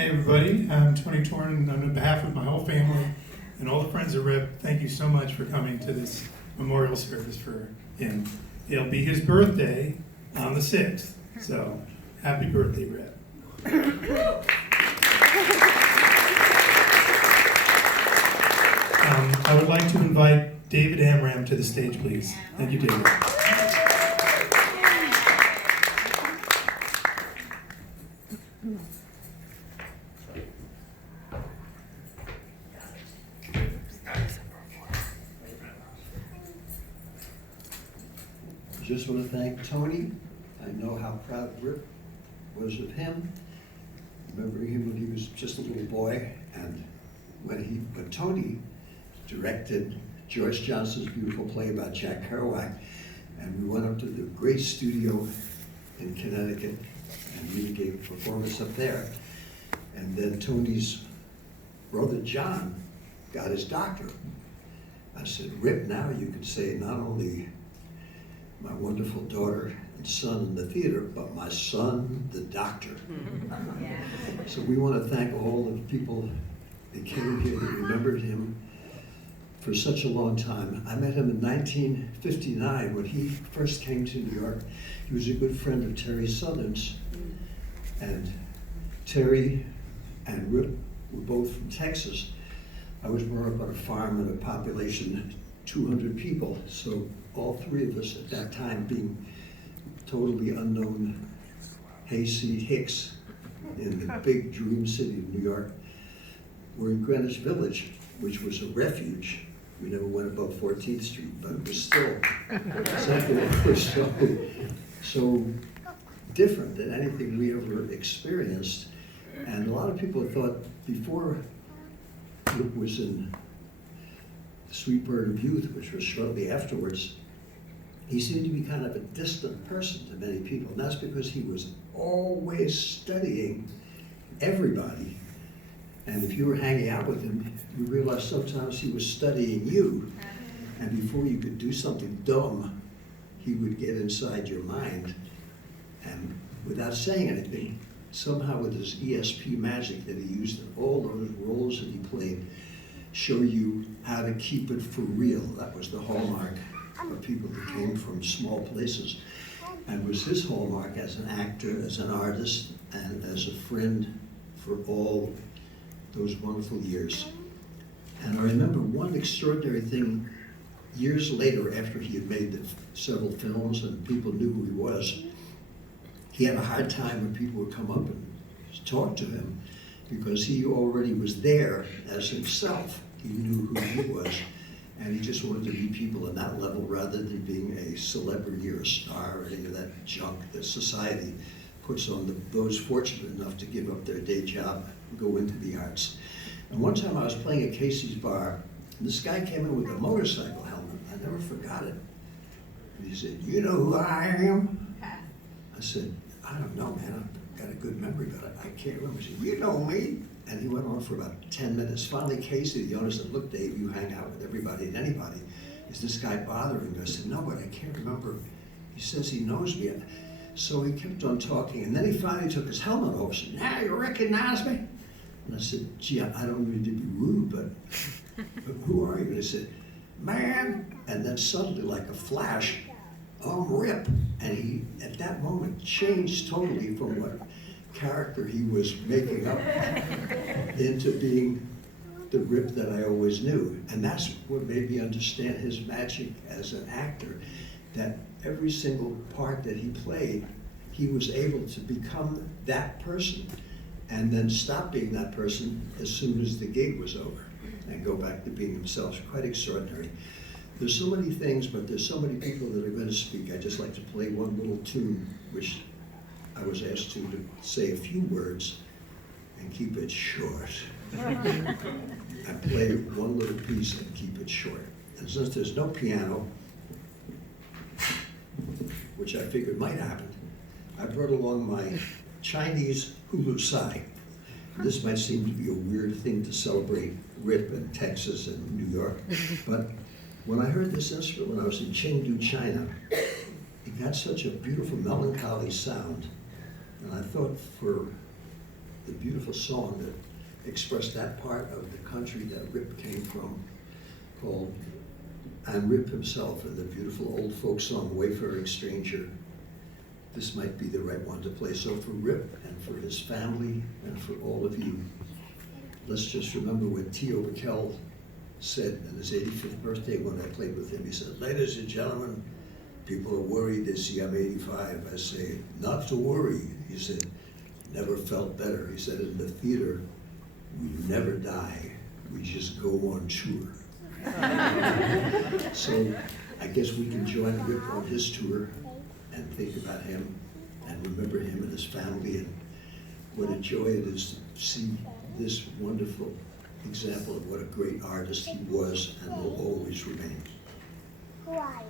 Hey everybody, I'm Tony Torn, and on behalf of my whole family and all the friends of Rip, thank you so much for coming to this memorial service for him. It'll be his birthday on the 6th, so happy birthday, Rip. I would like to invite David Amram to the stage, please. Thank you, David. I just want to thank Tony. I know how proud Rip was of him. Remembering him when he was just a little boy, and when Tony directed Joyce Johnson's beautiful play about Jack Kerouac, and we went up to the great studio in Connecticut, and we gave a performance up there. And then Tony's brother John got his doctorate. I said, Rip, now you could say not only my wonderful daughter and son in the theater, but my son, the doctor. Yeah. So we want to thank all the people that came here that remembered him for such a long time. I met him in 1959 when he first came to New York. He was a good friend of Terry Southern's, and Terry and Rip were both from Texas. I was brought up on a farm in a population 200 people, so all three of us at that time being totally unknown hayseed hicks in the big dream city of New York, were in Greenwich Village, which was a refuge. We never went above 14th Street, but it was still something that was so different than anything we ever experienced. And a lot of people thought before Luke was in Sweet Bird of Youth, which was shortly afterwards, he seemed to be kind of a distant person to many people. And that's because he was always studying everybody. And if you were hanging out with him, you realized sometimes he was studying you. And before you could do something dumb, he would get inside your mind. And without saying anything, somehow with his ESP magic that he used in all those roles that he played, show you how to keep it for real. That was the hallmark of people who came from small places, and was his hallmark as an actor, as an artist, and as a friend for all those wonderful years. And I remember one extraordinary thing years later, after he had made several films and people knew who he was. He had a hard time when people would come up and talk to him, because he already was there as himself. He knew who he was, and he just wanted to meet people on that level rather than being a celebrity or a star or any of that junk that society puts on those fortunate enough to give up their day job and go into the arts. And one time I was playing at Casey's Bar, and this guy came in with a motorcycle helmet. I never forgot it. And he said, "You know who I am?" I said, "I don't know, man. I've got a good memory, but I can't remember." He said, "You know me." And he went on for about 10 minutes. Finally, Casey, the owner, said, "Look, Dave, you hang out with everybody and anybody. Is this guy bothering you?" I said, "No, but I can't remember. He says he knows me." So he kept on talking, and then he finally took his helmet off and said, "Now you recognize me?" And I said, "Gee, I don't mean to be rude, but who are you?" And he said, "Man," and then suddenly, like a flash, "I'm Rip." And he, at that moment, changed totally from what character he was making up into being the Rip that I always knew. And that's what made me understand his magic as an actor, that every single part that he played, he was able to become that person and then stop being that person as soon as the gig was over and go back to being himself. Quite extraordinary. There's so many things, but there's so many people that are going to speak. I'd just like to play one little tune, which I was asked to say a few words and keep it short. I play one little piece and keep it short. And since there's no piano, which I figured might happen, I brought along my Chinese hulu sai. This might seem to be a weird thing to celebrate Rip in Texas and New York, but when I heard this instrument when I was in Chengdu, China, it got such a beautiful melancholy sound. And I thought for the beautiful song that expressed that part of the country that Rip came from, called And Rip himself, and the beautiful old folk song, Wayfaring Stranger. This might be the right one to play. So for Rip and for his family and for all of you, let's just remember what T.O. Backel said on his 85th birthday when I played with him. He said, "Ladies and gentlemen, people are worried they see I'm 85. I say, not to worry." He said, "Never felt better." He said, "In the theater, we never die. We just go on tour." So I guess we can join Rip on his tour and think about him and remember him and his family, and what a joy it is to see this wonderful example of what a great artist he was and will always remain. Quiet.